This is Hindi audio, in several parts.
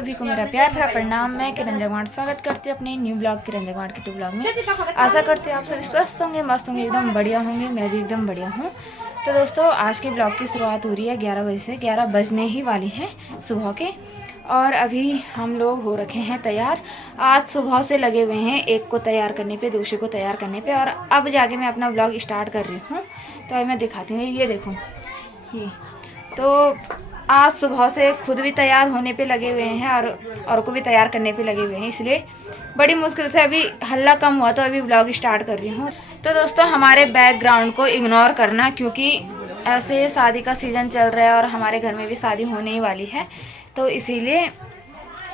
सभी को मेरा प्यार भरा प्रणाम। मैं किरण जगवाड़ स्वागत करती हूँ अपने न्यू ब्लॉग किरण जगवाड़ के 2 ब्लॉग में। आशा करती हूँ आप सभी स्वस्थ होंगे, मस्त होंगे, एकदम बढ़िया होंगे। मैं भी एकदम बढ़िया हूँ। तो दोस्तों आज के ब्लॉग की शुरुआत हो रही है 11 बजे से। 11 बजने ही वाली हैं सुबह के, और अभी हम लोग हो रखे हैं तैयार। आज सुबह से लगे हुए हैं, एक को तैयार करने पे, दूसरे को तैयार करने पे, और अब जाके मैं अपना ब्लॉग स्टार्ट कर रही हूँ। तो अभी मैं दिखाती हूँ, ये देखो, ये तो आज सुबह से खुद भी तैयार होने पे लगे हुए हैं और को भी तैयार करने पे लगे हुए हैं, इसलिए बड़ी मुश्किल से अभी हल्ला कम हुआ तो अभी ब्लॉग स्टार्ट कर रही हूँ। तो दोस्तों हमारे बैकग्राउंड को इग्नोर करना, क्योंकि ऐसे शादी का सीज़न चल रहा है और हमारे घर में भी शादी होने ही वाली है, तो इसीलिए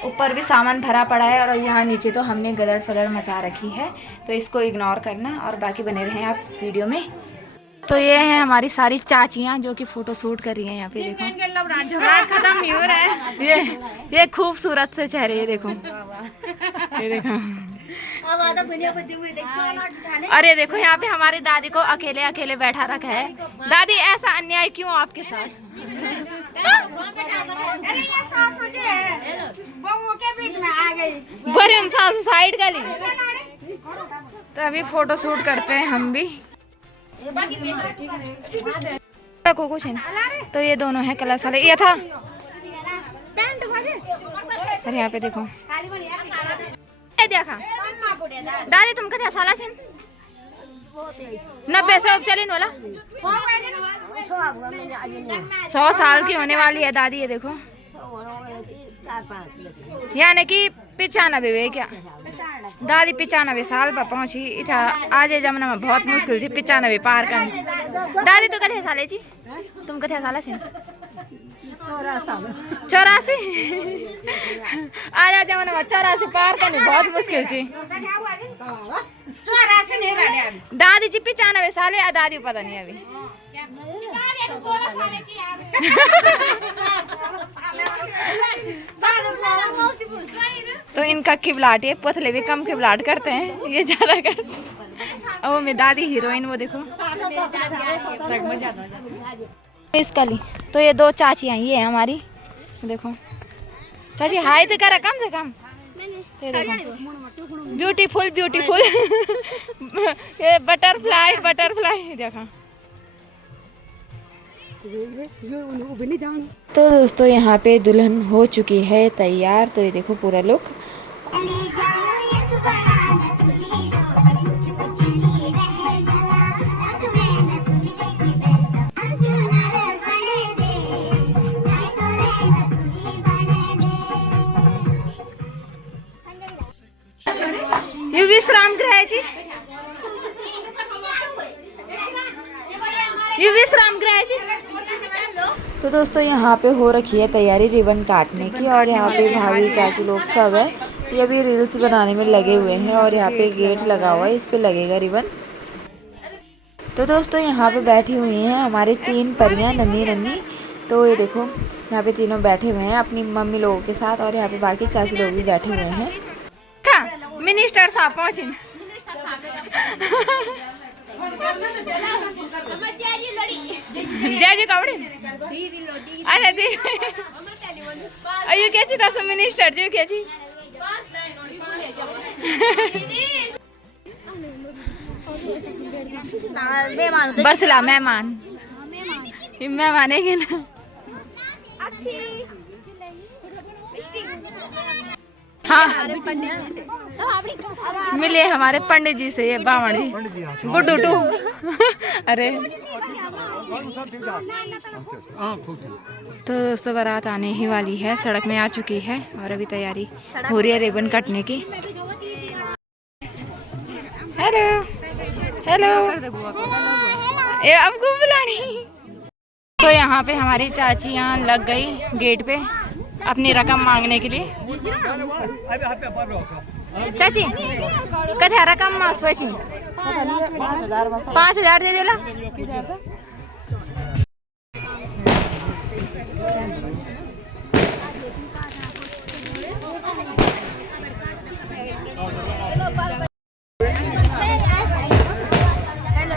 ऊपर भी सामान भरा पड़ा है और यहाँ नीचे तो हमने गदर सदर मचा रखी है, तो इसको इग्नोर करना और बाकी बने रहें आप वीडियो में। तो ये है हमारी सारी चाचियाँ जो कि फोटो शूट कर रही हैं। यहाँ पे देखो खत्म नहीं हो रहा है। ये खूबसूरत से चेहरे, ये देखो, ये देखो। अरे देखो यहाँ पे हमारी दादी को अकेले अकेले बैठा रखा है। दादी ऐसा अन्याय क्यों आपके साथ? बड़े साइड का ली। तो अभी फोटो शूट करते हैं हम भी। कुछ नहीं। तो ये दोनों है क्लास वाले। ये था। अरे यहाँ पे देखो, देखा दादी तुम कथे साला छिन 90 से चलिन वाला 100 साल की होने वाली है दादी। ये देखो, यानी कि 95 क्या दादी 95 साल पर पहुंची। इतना आज जमाना में बहुत मुश्किल थी 95 पार करनी। दादी तो कथे साले छी, तुम कथे साला छी? 84। आज जमाना में 84 पार करनी बहुत मुश्किल थी। दादी जी 95 साल है, दादी पता नहीं अभी। तो इनका किबलाट, ये पतले भी कम किबलाट करते हैं, ये ज्यादा कर। और वो मेरी दादी हीरोइन, वो देखो इसका ली। तो ये 2 चाचियाँ ये है हमारी, देखो चाची हाय तो करा कम से कम। ये देखो ब्यूटीफुल ब्यूटीफुल। ये बटरफ्लाई बटरफ्लाई देखो। तो दोस्तों यहाँ पे दुल्हन हो चुकी है तैयार। तो ये देखो पूरा लुक। ये विश्राम गृह जी, ये विश्राम गृह जी। तो दोस्तों यहाँ पे हो रखी है तैयारी रिबन काटने की, और यहाँ पे भाभी चाची लोग सब है, ये भी रील्स बनाने में लगे हुए हैं। और यहाँ पे गेट लगा हुआ है, इस पे लगेगा रिबन। तो दोस्तों यहाँ पे बैठी हुई हैं हमारे 3 परियां नन्ही नन्ही। तो ये देखो यहाँ पे तीनों बैठे हुए हैं अपनी मम्मी लोगों के साथ, और यहाँ पे बाकी चाची लोग भी बैठे हुए हैं। मिनिस्टर साहब पहुँचे। जय जी कपड़े। अरे दी अयो क्या चीज दस मिनिस्टर जी क्या चीज बरसला मेहमान मेहमानेंगे ना। हाँ मिले हमारे पंडित जी से, ये बावण जी गुड्डू टू। अरे तो दोस्तों बारात आने ही वाली है, सड़क में आ चुकी है और अभी तैयारी हो रही है रिबन कटने की। हेलो हेलो, ये आपको बुलानी। तो यहाँ पे हमारी चाचियाँ लग गई गेट पे अपनी रकम मांगने के लिए। चाची कथे रकम सोची 5000 दे देला।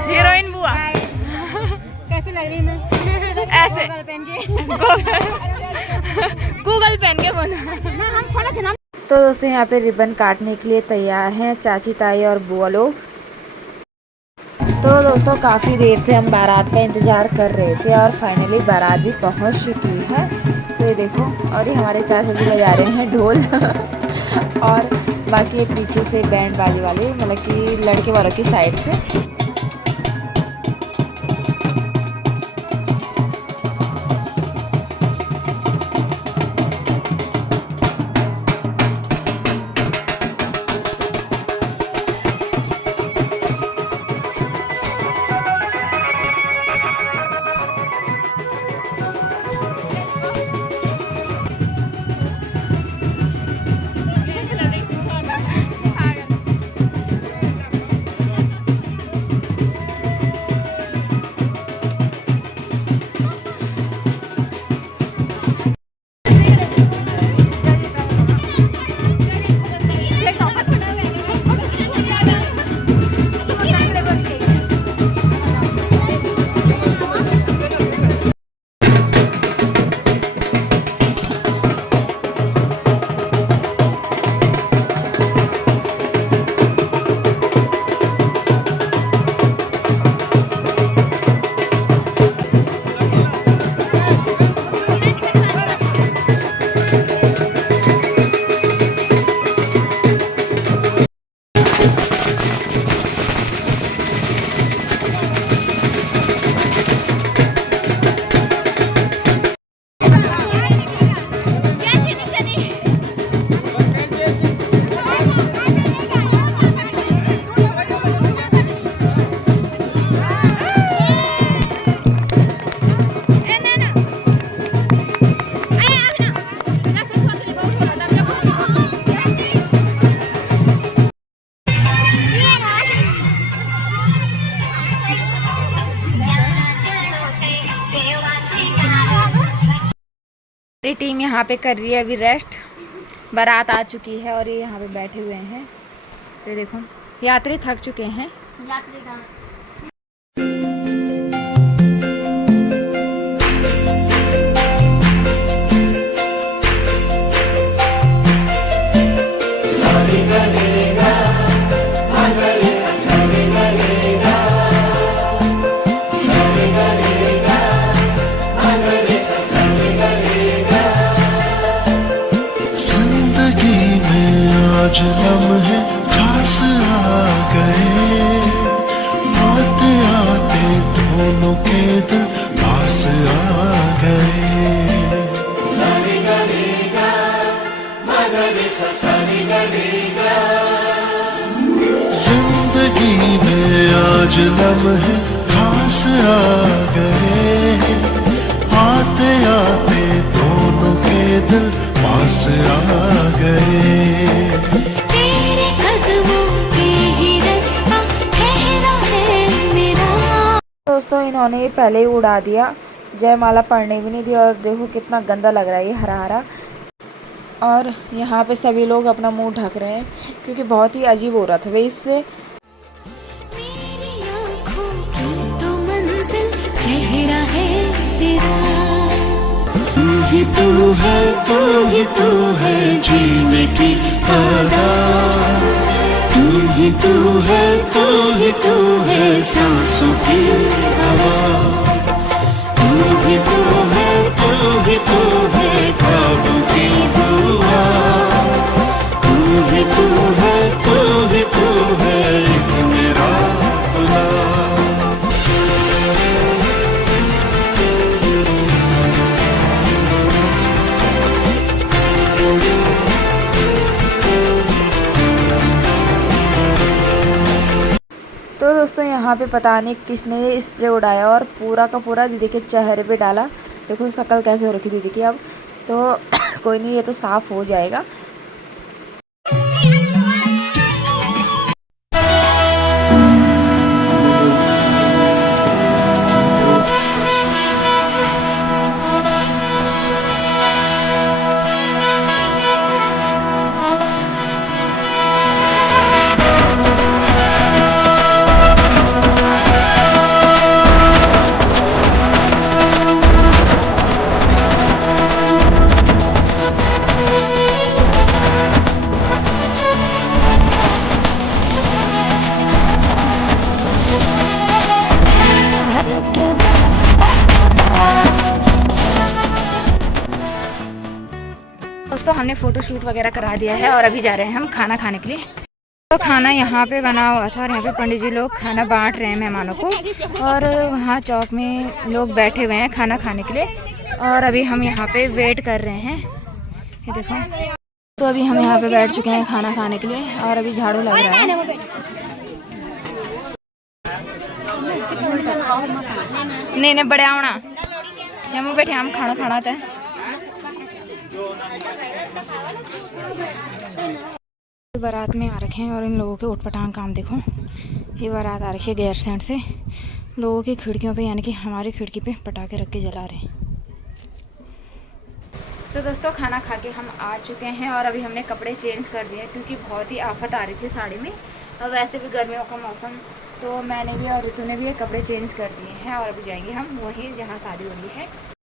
हीरोइन बुआ कैसी लग रही है? ऐसे गूगल पेन के बना। तो दोस्तों यहाँ पे रिबन काटने के लिए तैयार हैं चाची ताई और बुआ लोग। तो दोस्तों काफ़ी देर से हम बारात का इंतज़ार कर रहे थे और फाइनली बारात भी पहुँच चुकी है। तो ये देखो, और ये हमारे चाचा जी बजा रहे हैं ढोल और बाकी पीछे से बैंड बाजे वाले, मतलब कि लड़के वालों की साइड से। टीम यहाँ पे कर रही है अभी रेस्ट। बारात आ चुकी है और ये यहाँ पे बैठे हुए हैं। तो देखो यात्री थक चुके हैं। आज लम्हे खास आ गए, आते आते दोनों के दिल पास आ गए। जिंदगी में आज लम्हे खास आ गए, आते आते दोनों के दिल पास आ गए। दोस्तों इन्होंने पहले ही उड़ा दिया, जयमाला पढ़ने भी नहीं दिया और देखो कितना गंदा लग रहा है ये हरा हरा। और यहाँ पे सभी लोग अपना मुंह ढक रहे हैं क्योंकि बहुत ही अजीब हो रहा था वे इससे। ही तू है जीने की आदत, तू है सांसों की हवा, तू है ख्वाबों की दुआ, तू है मेरा खुदा। तो दोस्तों यहाँ पे पता नहीं किसने ये स्प्रे उड़ाया और पूरा का पूरा दीदी के चेहरे पे डाला। देखो शक्ल कैसे हो रखी दीदी की अब तो कोई नहीं, ये तो साफ़ हो जाएगा। हमने फ़ोटो शूट वगैरह करा दिया है और अभी जा रहे हैं हम खाना खाने के लिए। तो खाना यहाँ पे बना हुआ था और यहाँ पे पंडित जी लोग खाना बांट रहे हैं मेहमानों को, और वहाँ चौक में लोग बैठे हुए हैं खाना खाने के लिए, और अभी हम यहाँ पे वेट कर रहे हैं। ये देखो, तो अभी हम यहाँ पे बैठ चुके हैं खाना खाने के लिए और अभी झाड़ू लग रहा है। नहीं बड़े आना हम बैठे, हम खाना खाना था। बारात में आ रखे हैं और इन लोगों के उठपटांग काम देखो। ये बारात आ रखी है गैर साइड से, लोगों की खिड़कियों पे यानी कि हमारी खिड़की पे पटाखे रख के जला रहे हैं। तो दोस्तों खाना खा के हम आ चुके हैं और अभी हमने कपड़े चेंज कर दिए क्योंकि बहुत ही आफत आ रही थी साड़ी में, और वैसे भी गर्मियों का मौसम, तो मैंने भी और ऋतु ने भी ये कपड़े चेंज कर दिए हैं और अभी जाएंगे हम वहीं जहाँ शादी हो रही है।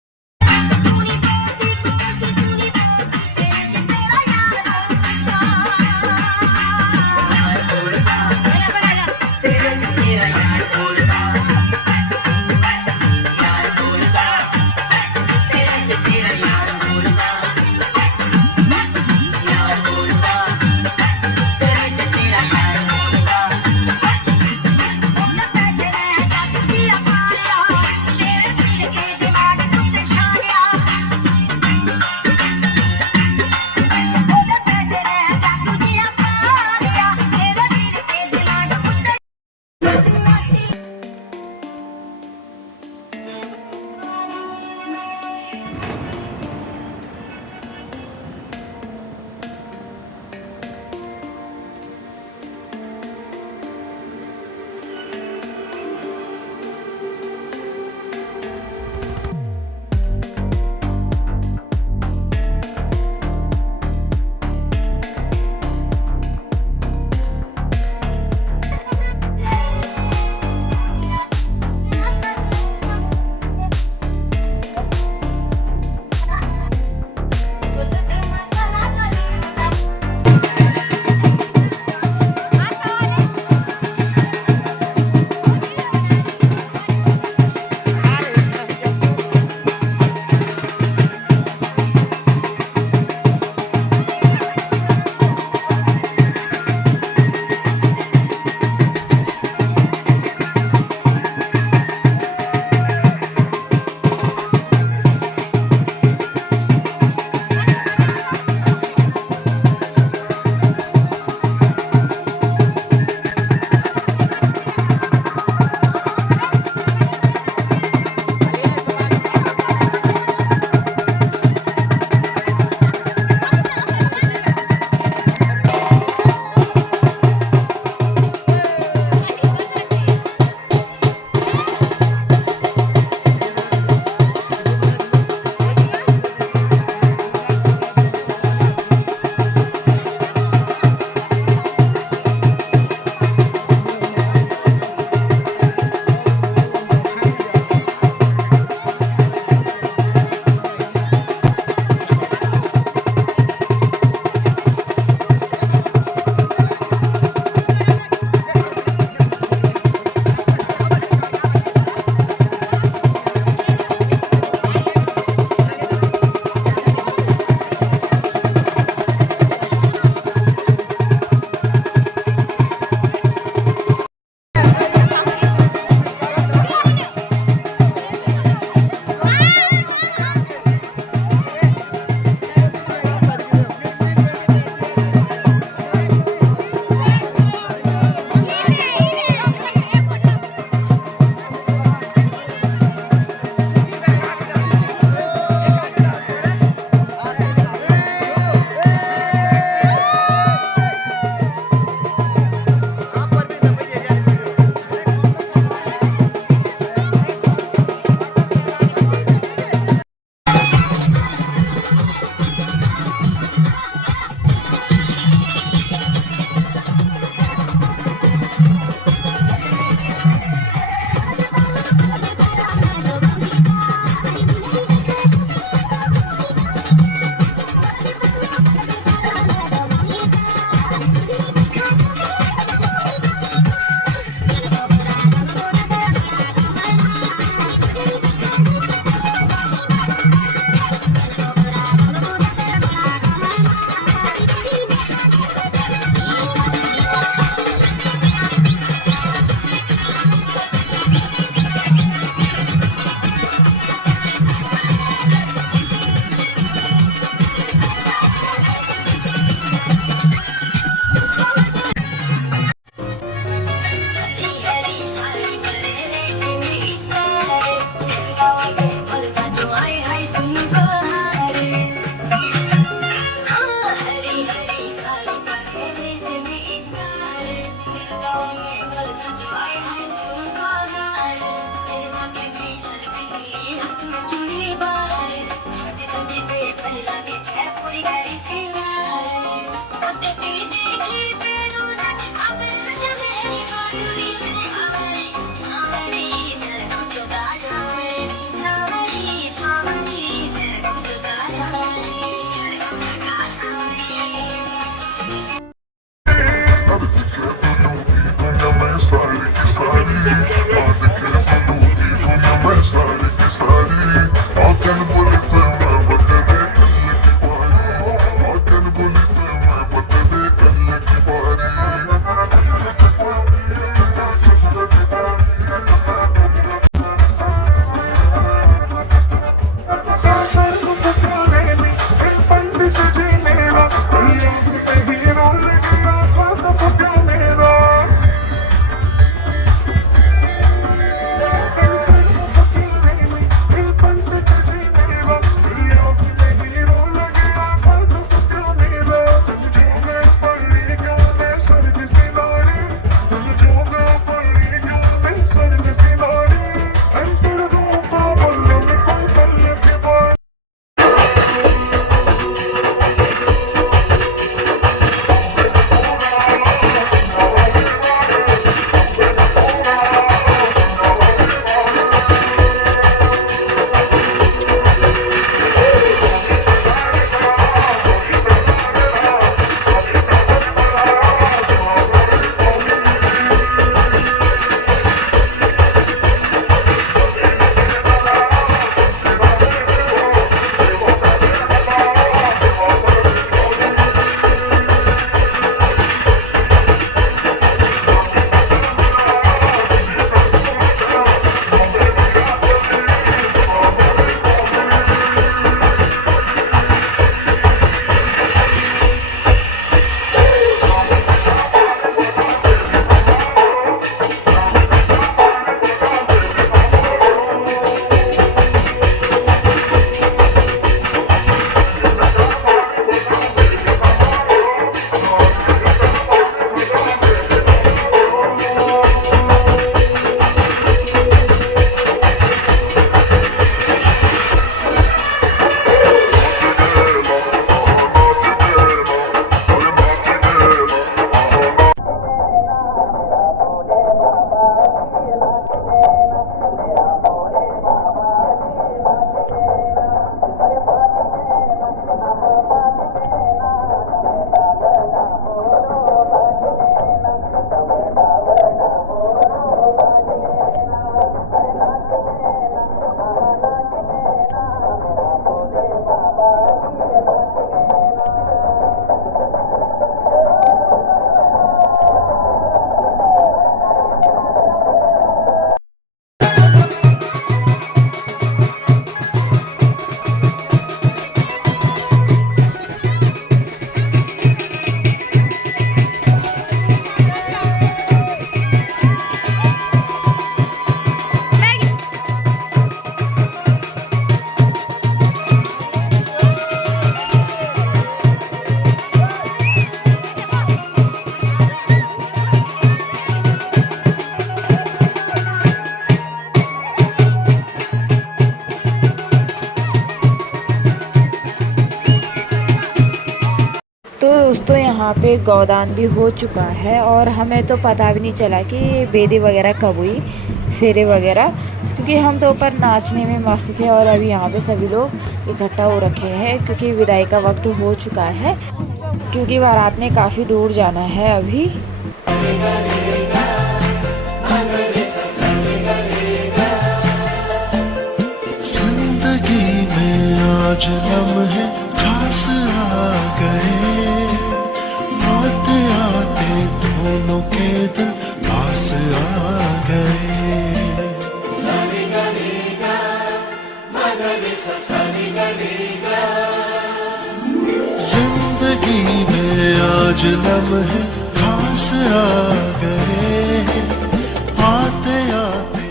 यहाँ पे गौदान भी हो चुका है और हमें तो पता भी नहीं चला कि बेदी वगैरह कब हुई, फेरे वगैरह, क्योंकि हम तो ऊपर नाचने में मस्त थे। और अभी यहाँ पे सभी लोग इकट्ठा हो रखे हैं क्योंकि विदाई का वक्त हो चुका है, क्योंकि बारात ने काफ़ी दूर जाना है अभी। जिंदगी में आज लम्हे खास आ गए, आते आते दोनों के दिल पास आ गए। जिंदगी में आज लम्हे खास आ गए, आते आते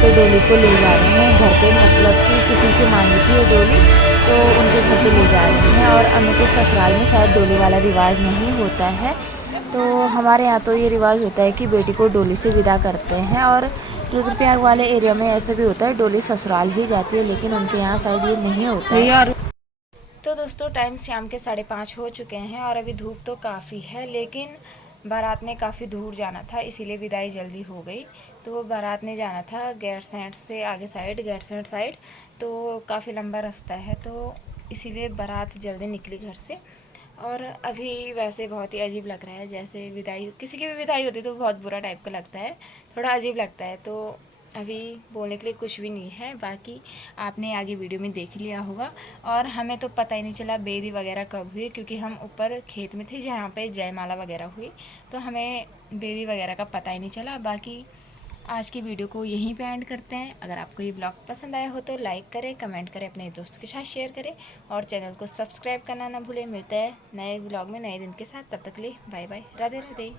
पे डोली को ले जा रहे हैं घर पे, मतलब कि किसी से मांगी थी ये डोली, तो उनके घर पे ले जा रहे हैं। और अनु के ससुराल में शायद डोली वाला रिवाज नहीं होता है, तो हमारे यहाँ तो ये रिवाज होता है कि बेटी को डोली से विदा करते हैं। और रुद्रप्रयाग वाले एरिया में ऐसे भी होता है, डोली ससुराल ही जाती है, लेकिन उनके यहाँ शायद ये नहीं होता है। तो दोस्तों टाइम शाम के 5:30 हो चुके हैं और अभी धूप तो काफ़ी है, लेकिन बारात ने काफ़ी दूर जाना था, इसीलिए विदाई जल्दी हो गई। तो बारात ने जाना था गैरसैंण से आगे साइड, गैरसैंण साइड, तो काफ़ी लंबा रास्ता है, तो इसीलिए बारात जल्दी निकली घर से। और अभी वैसे बहुत ही अजीब लग रहा है, जैसे विदाई, किसी की भी विदाई होती तो बहुत बुरा टाइप का लगता है, थोड़ा अजीब लगता है। तो अभी बोलने के लिए कुछ भी नहीं है, बाकी आपने आगे वीडियो में देख लिया होगा। और हमें तो पता ही नहीं चला बेदी वगैरह कब हुई, क्योंकि हम ऊपर खेत में थे जहाँ पे जयमाला वगैरह हुई, तो हमें बेदी वगैरह का पता ही नहीं चला। बाकी आज की वीडियो को यहीं पे एंड करते हैं। अगर आपको ये ब्लॉग पसंद आया हो तो लाइक करें, कमेंट करें, अपने दोस्तों के साथ शेयर करें और चैनल को सब्सक्राइब करना ना भूलें। मिलते हैं नए ब्लॉग में नए दिन के साथ, तब तक के लिए बाय बाय, राधे राधे।